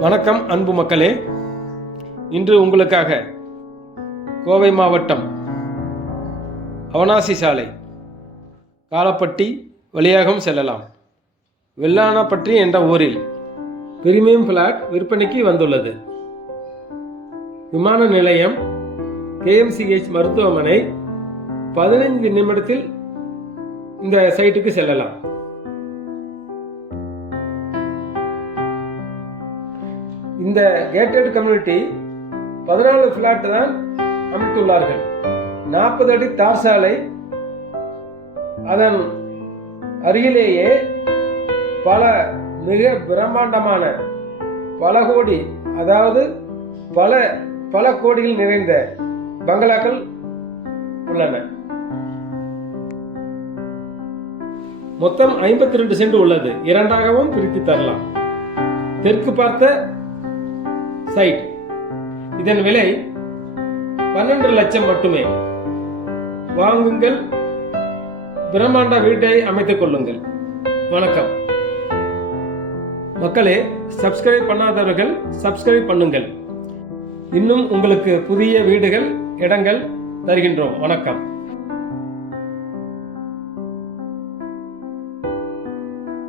வணக்கம் அன்பு மக்களே. இன்று உங்களுக்காக கோவை மாவட்டம் அவனாசி சாலை காலப்பட்டி வழியாகவும் செல்லலாம். வெள்ளானப்பட்டி என்ற ஊரில் பிரிமியம் ஃப்ளாட் விற்பனைக்கு வந்துள்ளது. விமான நிலையம் கேஎம்சிஹெச் மருத்துவமனை பதினைந்து நிமிடத்தில் இந்த சைட்டுக்கு செல்லலாம். இந்த கேட்டட் கம்யூனிட்டி பதினாலு ஃப்ளாட் தான் அமைத்துள்ளார்கள். நாற்பது அடி தார் சாலை அதன் அருகிலேயே பல மிக பிரம்மாண்டமான பல கோடி அதாவது பல பல கோடிகள் நிறைந்த பங்களாக்கள் உள்ளன. மொத்தம் ஐம்பத்தி ரெண்டு சென்ட் உள்ளது. இரண்டாகவும் பிரித்து தரலாம். தெற்கு பார்த்த சைட். இதன் விலை பன்னெண்டு லட்சம் மட்டுமே. வாங்குங்கள். பிரம்மாண்ட வீட்டை அமைத்துக் கொள்ளுங்கள். வணக்கம். மக்களே சப்ஸ்கிரைப் பண்ணாதவர்கள் சப்ஸ்கிரைப் பண்ணுங்கள். இன்னும் உங்களுக்கு புதிய வீடுகள் இடங்கள் தருகின்றோம். வணக்கம்.